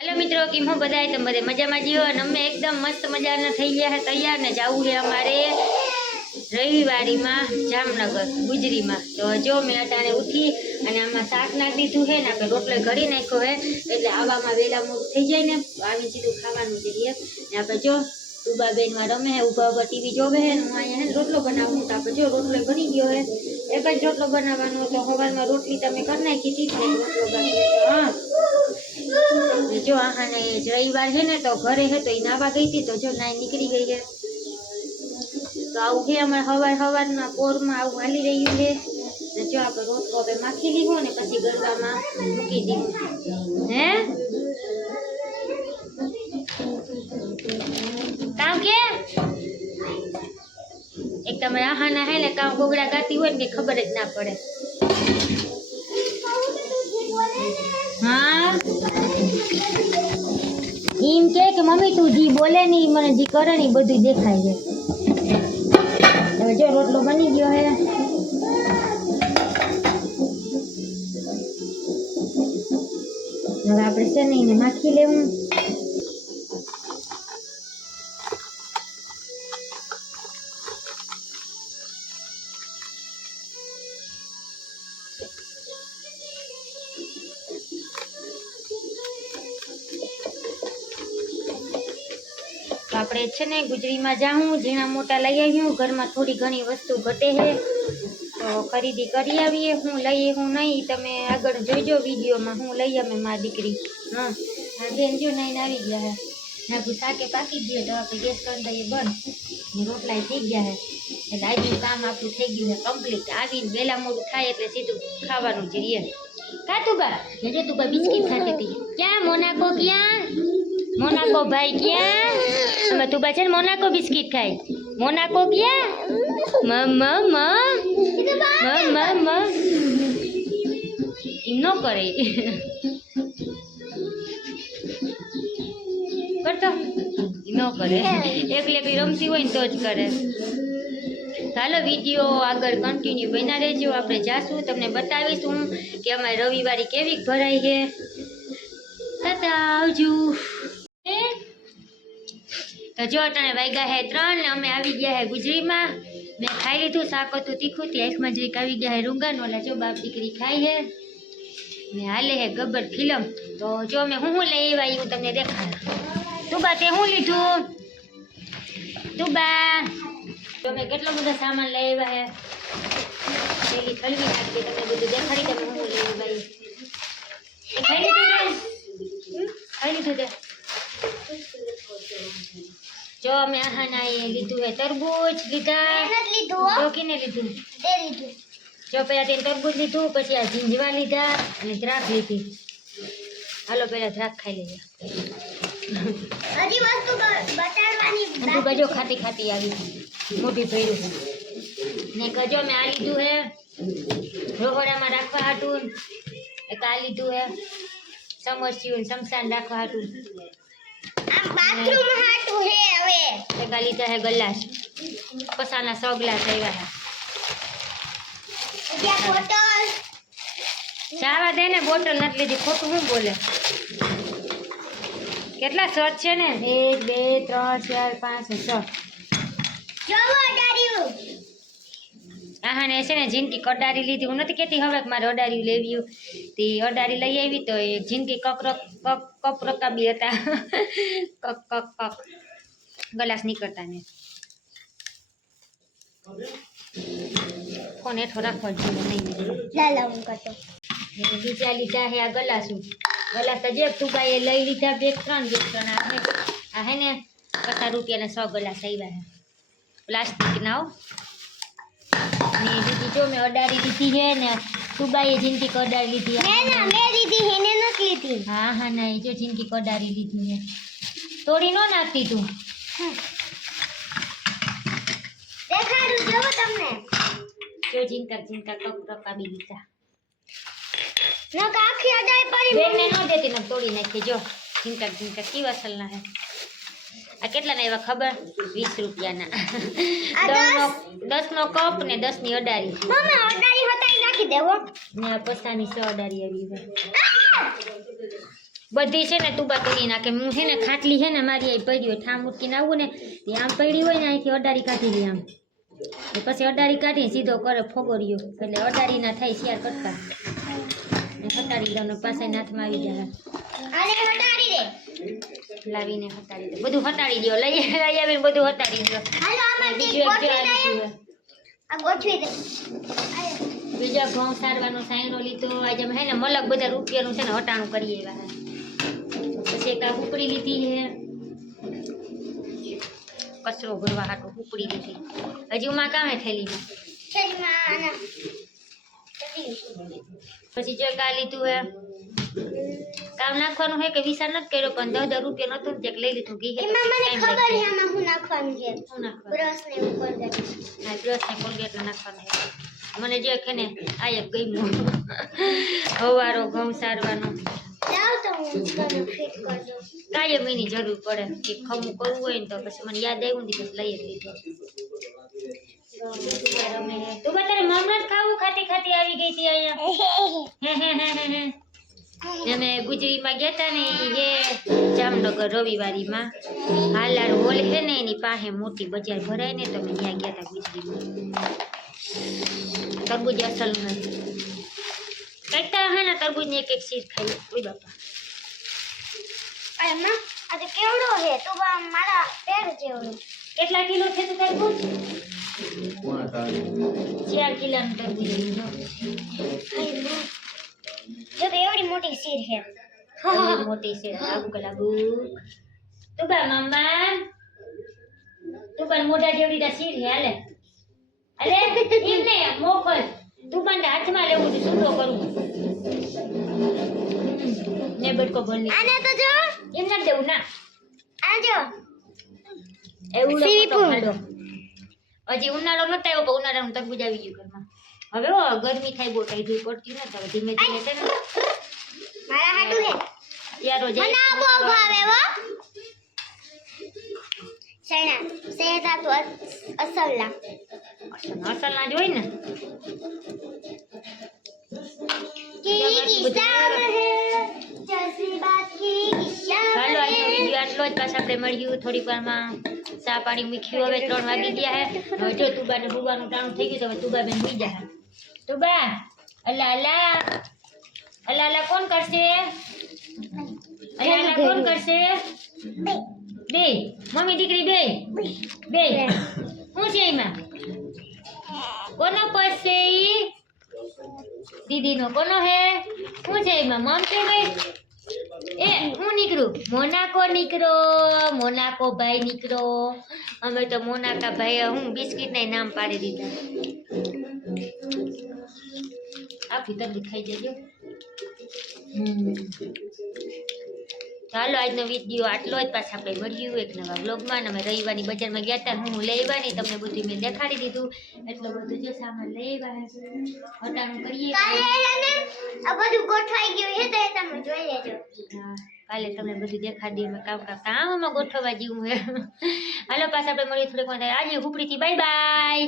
Hello મિત્રો, કેમ હો બધાય? તમે બધે મજામાં જીવો? અને અમે એકદમ મસ્ત મજાના થઈ ગયા છે તૈયાર ને જવું છે અમારે રવિવારીમાં જામનગર, ગુજરીમાં. તો જો મેં અટાણે ઉઠી અને આમાં શાક નાખી દીધું છે ને, આપણે રોટલો ઘડી નાખ્યો છે એટલે આવામાં વેલા મોડું થઈ જાય ને આવી સીધું ખાવાનું જઈએ ને આપણે જો તુબા બેનમાં રમે છે ઊભા ઊભા ટીવી જોવે છે ને હું અહીંયા હે ને રોટલો બનાવું તો આપણે જો રોટલો ઘડી ગયો છે એક જ રોટલો બનાવવાનો તો સવારમાં રોટલી તમે કરી નાખી હતી ને રોટલો બાકી હતો. હા. ને જો આને રવિવાર છે ને, તો ઘરે છે તો એ નાવા ગઈ હતી, તો જો નાઈ નીકળી ગઈ છે તો આવું છે અમારે હવાર હવારમાં પોરમાં આવું હાલી રહ્યું છે ને જો આપણે રોટલો હવે માખી લીધો ને, પછી ગરબામાં મૂકી દીધું. હે? કે? એક તમે આહાના હે ને કામ ગોગડા ગાતી હોય ને ખબર જ ના પડે. હા? એમ કે કે, મમ્મી, તું જી બોલે ને મને જી કરે ને બધું દેખાય છે. હવે જો રોટલો બની ગયો હે. હવે આપણે છે ને એને માખી લેવું. આપણે છે ને ગુજરીમાં જાઉં, ઝીણા મોટા લઈ આવ્યું, ઘરમાં થોડી ઘણી વસ્તુ ઘટે છે, તો ખરીદી કરી આવીએ, હું લઈએ હું નહીં તમે આગળ જોઈજો વિડીયોમાં, હું લઈ અમે મારી દીકરી. હા બેન જો નહીં આવી ગયા હે. નાખું શાકે પાકી ગયો, તો આપણે ગેસ કરી દઈએ બંધ. રોટલાય થઈ ગયા હે. એટલે આજનું કામ આપણું થઈ ગયું છે કમ્પ્લીટ આવીને વહેલા મોડું થાય એટલે સીધું ખાવાનું જ રહીએ કા તું બા ને જો તું બા બિસ્કિટ ખાતી હતી. ક્યાં મોનાકો ક્યાં મોનાકો ભાઈ ક્યાં? અમે તું બા છે ને મોનાકો બિસ્કિટ ખાય મોનાકો ક્યાં? મ મ મ મ મ મ એમ ન કરે. કરતો. ન કરે. એકલી બી રમતી હોય ને તો જ કરે. ચાલો વીડિયો આગળ કન્ટિન્યુ બના રહેજો. આપણે જાશું. તમને બતાવીશું કે અમારે રવિવારે કેવી ભરાઈ છે. તાતા આવજો. તો જો અટાણે વાગ્યા હે ત્રણ ને અમે આવી ગયા હે ગુજરીમાં. મેં ખાઈ લીધું, શાક હતું, તીખું, તે આંખમાં જોઈ આવી ગયા હે રૂંગણ. ઓલા જો બાપ દીકરી ખાઈ હે. ને હાલે હે ગબ્બર ફિલ્મ. તો જો મેં હું હું લઈ આવ્યા હું તમને દેખાડા. તું બા તે હું લીધું? તું બા તો મેં કેટલો બધો સામાન લઈ આવ્યા હે? પેલી થલવી નાખી તમને બધું દેખાડી તમે હું લઈ આવ્યા ઈ. એ ખાઈ લીધું તે? ખાઈ લીધું તે. જો અમે આહાના એ લીધું હે તરબૂચ લીધા. જો કિને લીધું જો પેલા તેને તરબૂચ લીધું પછી આ ઝીંઝવા લીધા અને દ્રાક્ષ લીધી. હાલો પેલા દ્રાક્ષ ખાઈ લેજે હજી વસ્તુ બતાડવાની અને તું ગજો ખાતી ખાતી આવી મોઢી ભર્યું. છે ને ગજો મેં આ લીધું હે. રોહડામાં રાખવા હાટું. એક આ લીધું હે. સમસ્યું શમશાન રાખવા હાટું. આમ બાથરૂમ હાટું હે હવે. તે આ લીધા હે ગલાસ. પસાના સો ગ્લાસ આવ્યા હે ત્યાં બોટલ જાવા દે ને બોટલ નથી લીધી. ખોટું શું બોલે? કેટલા શર્ટ છે ને? એક બે ત્રણ ચાર પાંચ છ. જોવો ડાર્યું આહા ને છે ને જિંદગી કડારી લીધી. હું નથી કહેતી હવે મારે અડારી લેવી તે અડારી લઈ આવી તો એ જિંદગી કકરક કક કપ રકાબી હતા. કક કક કક. ગલાસ નીકળતા ને ફોન હેઠો રાખવા જોઈએ નહીં. બીજા લીધા હે આ ગલાસું ગલાસ જે તુબાએ લઈ લીધા બે ત્રણ બે ત્રણ આ હે. ને પચાસ રૂપિયાના સો ગલાસ આવ્યા હે. પ્લાસ્ટિકના ને બીજી જો મેં અડારી દીધી છે ને તુબાએ જિંદગી કડારી લીધી મેં ના મેં લીધી હેને નથી લીધી. હા હા ના એ જો જિંદગી કડારી લીધી છે. તોડી નો નાખતી તું. દેખાડું જોવો તમને. જો ઝીંકા ઝીંકા કપ રકાબી દીધા. ન આખી અડાઈ પડી બેનને નો દેતી ને તોડી નાખી. જો ઝીંકા ઝીંકા કેવા સલના હે આ કેટલાના એવા ખબર? વીસ રૂપિયાના. દસનો દસનો કપ ને દસની અડારી. મમ્મી અડારી હોતાઈ નાખી દેવો. ને આ પસાની સો અડારી આવી બધી છે ને તુબા તોડી નાખે. હું છે ને ખાટલી છે ને મારી અહીં પડી હોય ઠામ મૂકીને આવું ને તે આમ પડી હોય ને અહીંથી અડારી કાઢી લે આમ. ને પછી અડારી કાઢી સીધો કરે ફોગોરિયો એટલે અડારી ના થાય શિયાર કરતા ને હટાડી દઉં ને પાસે હાથમાં આવી જાય દે. લાવીને હટાડી દે. બધું હટાડી દો લઈ લઈ આવીને બધું હટાડી દો બીજું એક જો બીજા ઘઉં સારવાનો સાયનો લીધો. આજે હે ને મલક બધા રૂપિયાનું છે ને હટાણું કરીએ એવા પછી એક આ ઉપડી લીધી છે કચરો ભરવા હાટું ઉપડી લીધી. હજી ઉમાં કામે થયેલી. પછી જો કા લીધું હે. કામ નાખવાનું હે કે વિસા નથી કર્યો પણ દસ દસ રૂપિયા નતું તે લઈ લીધું ઘી એમાં મને ખબર આમાં હું નાખવાનું છે. હું નાખવાનું? બ્રશ ને કરી હા બ્રશ ને કોલગેટ નાખવાનું હે મને જે કે ને આ એક ગમ્યું. હવારો ઘઉં સારવાનો. કાયમ હું કાયમીની જરૂર પડે કે ખમું કરવું હોય ને તો પછી મને યાદ આવ્યું ને પછી લઈ જ લીધો. તું તારે મમરા ખાવું ખાતી ખાતી આવી ગઈ હતી અહીંયા. અમે ગુજરીમાં ગયા હતા ને એ જામનગર રવિવારીમાં હાલાર હોલ છે ને એની પાસે મોટી બજાર ભરાય ને તો અમે ત્યાં ગયા હતા ગુજરીમાં. તરબૂજ અસલ નથી. કઈતા હે ને તરબૂજની એક એક સીર ખાઈ ઓય બાપા. અરે માં આ તો કેવડો છે? તું મારા પેર જેવડો કેટલા કિલો છે તો તરબૂજ? ચાર કિલો તરબૂજ. જો તો એવડી મોટી સીર છે. મોટી છે લાગુ લાગુ. તું બા મમ્મા તું પણ મોટા જેવડી તા સીર હે હાલે. અરે એમ ને મોકલ. તું પણ હાથમાં લેવું છે સુતો કરું? ને બટકો ભરલી આને તો જો. એમ ના દેવું ના. આ જો. એવું. હજી ઉનાળો નતા આવ્યો પણ ઉનાળાનું તરબૂજ આવી ગયું ઘરમાં. હવે ગરમી થાય બોટાઈ જોઈ પડતી ને તમે ધીમે ધીમે છે ને મારા હાટુ હે. યાર રોજ મને આ બહુ ભાવે હો. સણા સેતા તો અસલના. અસલના જ હોય ને. આટલો જ. પાછા આપણે મળ્યું થોડી વારમાં. ચા પાણી મીખ્યું હવે ત્રણ વાગી ગયા હે. જો તુબાને હુવાનું ટાણું થઈ ગયું તો હવે તુબાબેન મી જાય તુબા અલ્લા અલાલા અલ્લા કોણ કરશે? અલ્લા કોણ કરશે? બે. મમ્મી દીકરી બે. બે. શું છે એમાં? કોનો પર્સ છે ઈ? દીદીનો. કોનો હે? શું છે એમાં? મમ છે ભાઈ એ હું નીકળું? મોનાકો નીકળો. મોનાકો ભાઈ નીકળો. અમે તો મોનાકા ભાઈ હું બિસ્કિટના નામ પાડી દીધા. આખી ખાઈ જજો. ચાલો આજનો વીડિયો આટલો જ. પાછા આપણે મળ્યું એક નવા બ્લોગમાં અમે રવિવારની બજારમાં ગયા હતા હું લઈ આવવાની તમને બધું મેં દેખાડી દીધું. એટલો બધું જો સામાન લઈ હટાણું કરીએ. બધું ગોઠવાઈ ગયું છે તો તમે જોઈ લેજો. કાલે તમને બધું દેખાડી અમે કામ કામ. કામમાં ગોઠવવા જેવું હે હાલો પાછા આપણે મળીએ થોડીક વાર. આજે હુપડીથી બાય બાય.